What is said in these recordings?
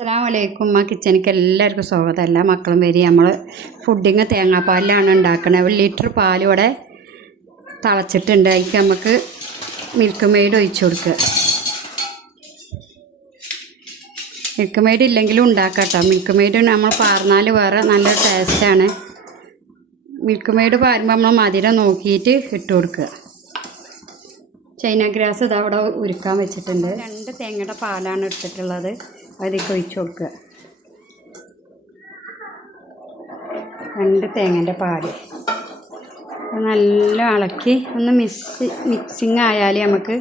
അസ്സലാമലൈക്കും. കിച്ചണിക്ക് എല്ലാവർക്കും സ്വാഗതം. എല്ലാ മക്കളും വരി. നമ്മൾ പുഡിങ് തേങ്ങാപ്പാലിലാണ് ഉണ്ടാക്കുന്നത്. 1 ലിറ്റർ പാൽ ഇവിടെ തിളച്ചിട്ടുണ്ട്. അതിലേക്ക് നമുക്ക് മിൽക്ക് മെയ്ഡ് ഒഴിച്ചു കൊടുക്കുക. മിൽക്ക് മെയ്ഡ് ഇല്ലെങ്കിലും ഉണ്ടാക്കാം കേട്ടോ. മിൽക്ക് മെയ്ഡ് നമ്മൾ പാർന്നാൽ വേറെ നല്ല ടേസ്റ്റാണ്. മിൽക്ക് മെയ്ഡ് പാരുമ്പോൾ നമ്മൾ മധുരം നോക്കിയിട്ട് ഇട്ട് കൊടുക്കുക. ചൈന ഗ്രാസ് ഇത് അവിടെ ഉരുക്കാൻ വെച്ചിട്ടുണ്ട്. 2 തേങ്ങയുടെ പാലാണ് എടുത്തിട്ടുള്ളത്. അതിലേക്ക് ഒഴിച്ച് കൊടുക്കുക. 2 തേങ്ങൻ്റെ പാല് നല്ല ഇളക്കി ഒന്ന് മിക്സിങ് ആയാൽ നമുക്ക്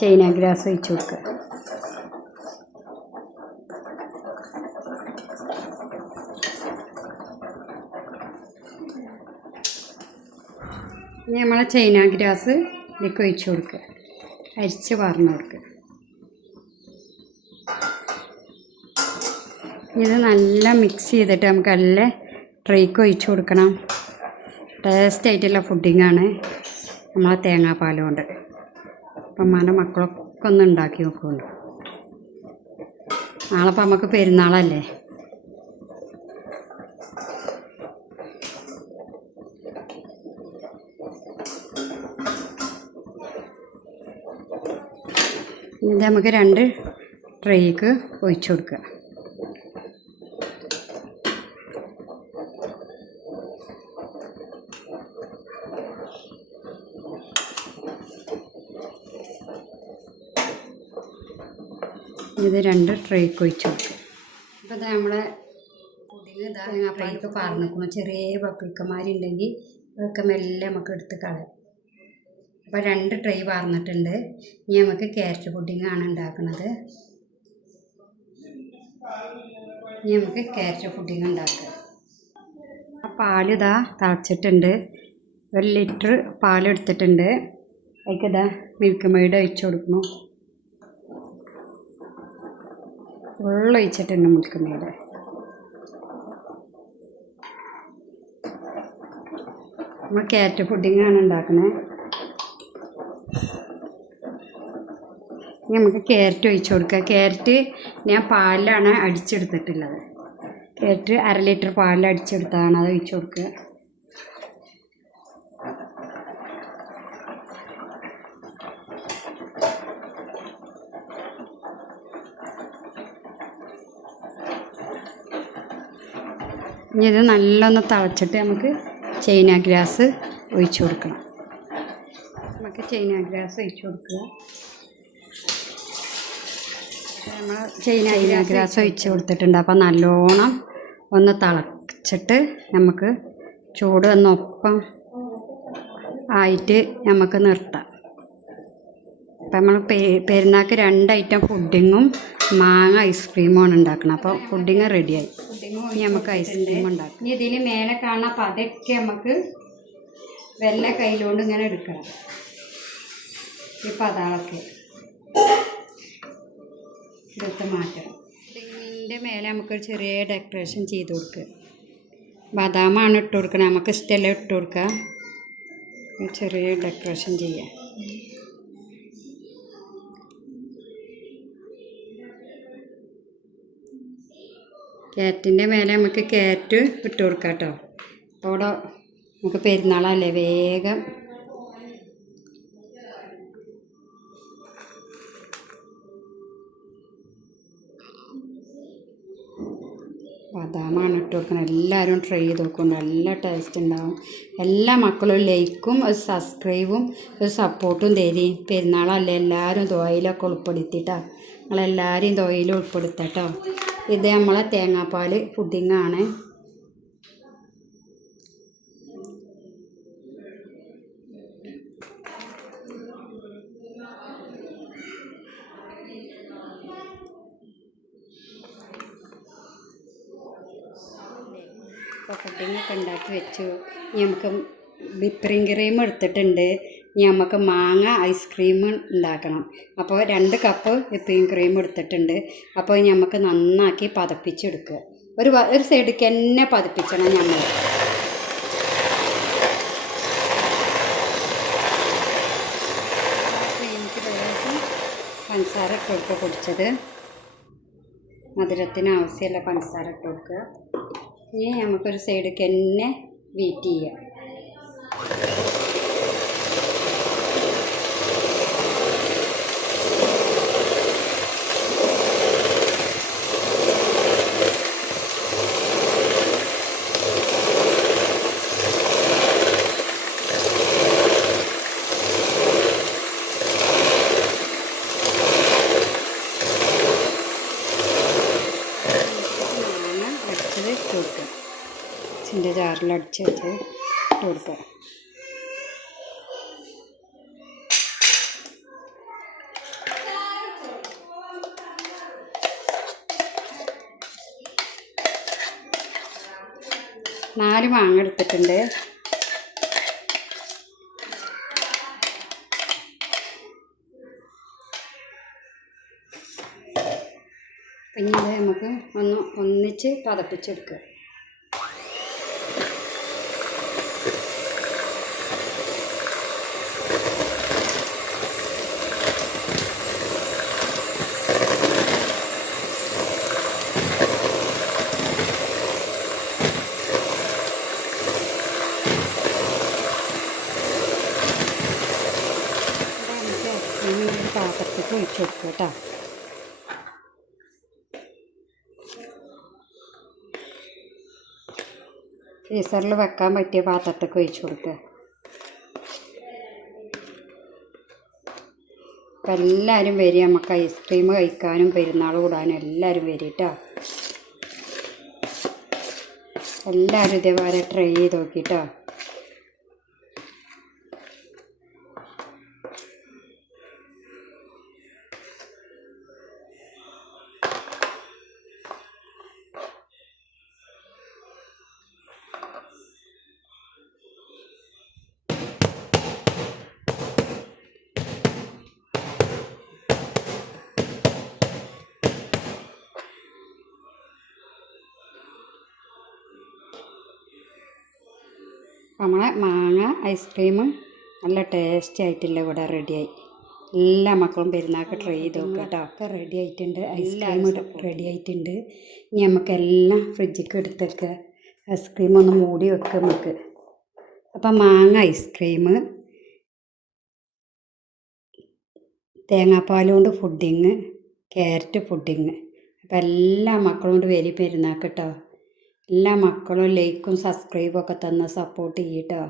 ചൈന ഗ്രാസ് ഒഴിച്ച് കൊടുക്കുക. ഇനി നമ്മളെ ചൈന ഗ്രാസ് ഇതിലേക്ക് ഒഴിച്ച് കൊടുക്കുക. അരിച്ച് പറഞ്ഞു കൊടുക്കുക. ഇത് നല്ല മിക്സ് ചെയ്തിട്ട് നമുക്ക് നല്ല ട്രേക്ക് ഒഴിച്ച് കൊടുക്കണം. ടേസ്റ്റ് ആയിട്ടുള്ള പുഡിങ്ങാണ് നമ്മളെ തേങ്ങാപ്പാൽ കൊണ്ട്. അപ്പം അമ്മേൻ്റെ മക്കളൊക്കെ ഒന്ന് ഉണ്ടാക്കി നോക്കുന്നുണ്ട്. നാളെ ഇപ്പം നമുക്ക് പെരുന്നാളല്ലേ. ഇത് നമുക്ക് 2 ട്രേക്ക് ഒഴിച്ച് കൊടുക്കുക. ഇത് 2 ട്രേക്ക് ഒഴിച്ച് കൊടുക്കുക. അപ്പോൾ ഇത് നമ്മളെ പുഡിങ് തേങ്ങാപ്പാലിക്ക് പറഞ്ഞിരിക്കണം. ചെറിയ പപ്പിക്കന്മാരുണ്ടെങ്കിൽ അതൊക്കെ മെല്ലെ നമുക്ക് എടുത്ത് കളയാം. അപ്പോൾ 2 ട്രേ പറഞ്ഞിട്ടുണ്ട്. ഇനി നമുക്ക് ക്യാരറ്റ് പുഡിങ്ങാണ് ഉണ്ടാക്കുന്നത്. ഇനി നമുക്ക് ക്യാരറ്റ് പുഡിങ് ഉണ്ടാക്കുക. ആ പാലിതാ തിളച്ചിട്ടുണ്ട്. 1 ലിറ്റർ പാലെടുത്തിട്ടുണ്ട്. അതിലേക്കിതാ മിൽക്ക് മെയ്ഡ് ഒഴിച്ച് കൊടുക്കണം. വെള്ളം ഒഴിച്ചിട്ടുണ്ട് മിൽക്ക് മെയ്ഡ്. നമ്മൾ ക്യാരറ്റ് പുഡിങ്ങാണ് ഉണ്ടാക്കുന്നത്. നമുക്ക് ക്യാരറ്റ് ഒഴിച്ച് കൊടുക്കുക. ക്യാരറ്റ് ഞാൻ പാലിലാണ് അടിച്ചെടുത്തിട്ടുള്ളത്. ക്യാരറ്റ് 1/2 ലിറ്റർ പാലിൽ അടിച്ചെടുത്താണ്. അത് ഒഴിച്ച് കൊടുക്കുക. ഇനി ഇത് നല്ലൊന്ന് തിളച്ചിട്ട് നമുക്ക് ചൈന ഗ്രാസ് ഒഴിച്ച് കൊടുക്കണം. നമുക്ക് ചൈന ഗ്രാസ് ഒഴിച്ച് കൊടുക്കുക. നമ്മൾ ചൈന ഗ്രാസ് ഒഴിച്ച് കൊടുത്തിട്ടുണ്ട്. അപ്പം നല്ലോണം ഒന്ന് തിളച്ചിട്ട് നമുക്ക് ചൂട് ഒന്നൊപ്പം ആയിട്ട് നമുക്ക് നിർത്താം. അപ്പം നമ്മൾ പെരുന്നാൾക്ക് 2 ഐറ്റം പുഡിങ്ങും മാങ്ങ ഐസ്ക്രീമുമാണ് ഉണ്ടാക്കണം. അപ്പോൾ പുഡിങ് റെഡിയായി. ഇനി നമുക്ക് ഐസ്ക്രീം ഉണ്ടാക്കാം. ഇനി ഇതിന് മേലെ കാണാം. അപ്പം അതൊക്കെ നമുക്ക് വെള്ള കയ്യിലുകൊണ്ട് ഇങ്ങനെ എടുക്കണം. ഇപ്പം അതാളൊക്കെ എടുത്ത് മാറ്റണം. പുഡിങ്ങിൻ്റെ മേലെ നമുക്കൊരു ചെറിയ ഡെക്കറേഷൻ ചെയ്ത് കൊടുക്കുക. ബദാമാണ് ഇട്ട് കൊടുക്കണം. നമുക്ക് ഇഷ്ടമല്ല ഇട്ട് കൊടുക്കുക. ചെറിയ ഡെക്കറേഷൻ ചെയ്യാം. ക്യാരറ്റിൻ്റെ മേലെ നമുക്ക് ക്യാരറ്റ് ഇട്ട് കൊടുക്കാം കേട്ടോ. അപ്പോൾ ഇവിടെ നമുക്ക് പെരുന്നാളല്ലേ, വേഗം ബദാമാണ് ഇട്ട് കൊടുക്കണം. എല്ലാവരും ട്രൈ ചെയ്ത് നോക്കും. നല്ല ടേസ്റ്റ് ഉണ്ടാവും. എല്ലാ മക്കളും ലൈക്കും ഒരു സബ്സ്ക്രൈബും ഒരു സപ്പോർട്ടും തരും. പെരുന്നാളല്ലേ, എല്ലാവരും ദോയിലൊക്കെ ഉൾപ്പെടുത്തിയിട്ടോ. നിങ്ങളെല്ലാവരെയും ദോയിൽ ഉൾപ്പെടുത്തട്ടോ. ഇത് നമ്മളെ തേങ്ങാപ്പാൽ പുഡിങ്ങാണ്. ഇപ്പോൾ പുഡിങ്ങൊക്കെ ഉണ്ടാക്കി വെച്ചു. ഇനി നമുക്ക് വിപ്പിംഗ് ക്രീം എടുത്തിട്ടുണ്ട്. ഇനി നമുക്ക് മാങ്ങ ഐസ്ക്രീം ഉണ്ടാക്കണം. അപ്പോൾ 2 കപ്പ് വിപ്പിംഗ് ക്രീം എടുത്തിട്ടുണ്ട്. അപ്പോൾ നമുക്ക് നന്നാക്കി പതപ്പിച്ചെടുക്കുക. ഒരു സൈഡിലേക്ക് തന്നെ പതപ്പിക്കണം. നമ്മൾ ക്രീമിക്ക് പഞ്ചസാര ഇട്ട് പൊടിച്ചത്. മധുരത്തിന് ആവശ്യമുള്ള പഞ്ചസാര ഇട്ട് കൊടുക്കുക. ഇനി നമുക്കൊരു സൈഡിലേക്ക് തന്നെ വെയിറ്റ് ചെയ്യാം. ഇട്ട് കൊടുക്കുക. മിക്സിൻ്റെ ജാറിൽ അടിച്ച് വെച്ച് ഇട്ട് കൊടുക്കുക. നാല് മാങ്ങ എടുത്തിട്ടുണ്ട്. പിന്നെ ഇത് നമുക്ക് ഒന്നിച്ച് പതപ്പിച്ചെടുക്കുക. പാത്രത്തേക്ക് ഒഴിച്ച് കൊടുക്കുക കേട്ടോ. ഫ്രീസറിൽ വെക്കാൻ പറ്റിയ പാത്രത്തേക്ക് ഒഴിച്ച് കൊടുക്കുക. അപ്പം എല്ലാവരും വരും, നമുക്ക് ഐസ്ക്രീം കഴിക്കാനും പെരുന്നാൾ കൂടാനും എല്ലാവരും വരും കേട്ടോ. എല്ലാവരും ഇതേപോലെ ട്രൈ ചെയ്ത് നോക്കിട്ടോ. നമ്മളെ മാങ്ങ ഐസ്ക്രീം നല്ല ടേസ്റ്റി ആയിട്ടുള്ള ഇവിടെ റെഡിയായി. എല്ലാ മക്കളും പെരുന്നാൾക്ക് ട്രൈ ചെയ്ത് നോക്കുക കേട്ടോ. ഒക്കെ റെഡി ആയിട്ടുണ്ട്, ഐസ്ക്രീം റെഡി ആയിട്ടുണ്ട്. ഇനി നമുക്കെല്ലാം ഫ്രിഡ്ജിലേക്ക് എടുത്ത് വെക്കുക. ഐസ്ക്രീം ഒന്ന് മൂടി വെക്കുക നമുക്ക്. അപ്പം മാങ്ങ ഐസ്ക്രീം, തേങ്ങാപ്പാൽ കൊണ്ട് പുഡിങ്, ക്യാരറ്റ് പുഡിങ്. അപ്പം എല്ലാ മക്കളും കൊണ്ട് വരി പെരുന്നാൾക്ക് കേട്ടോ. എല്ലാ മക്കളും ലൈക്കും സബ്സ്ക്രൈബും ഒക്കെ തന്ന് സപ്പോർട്ട് ചെയ്യട്ടോ.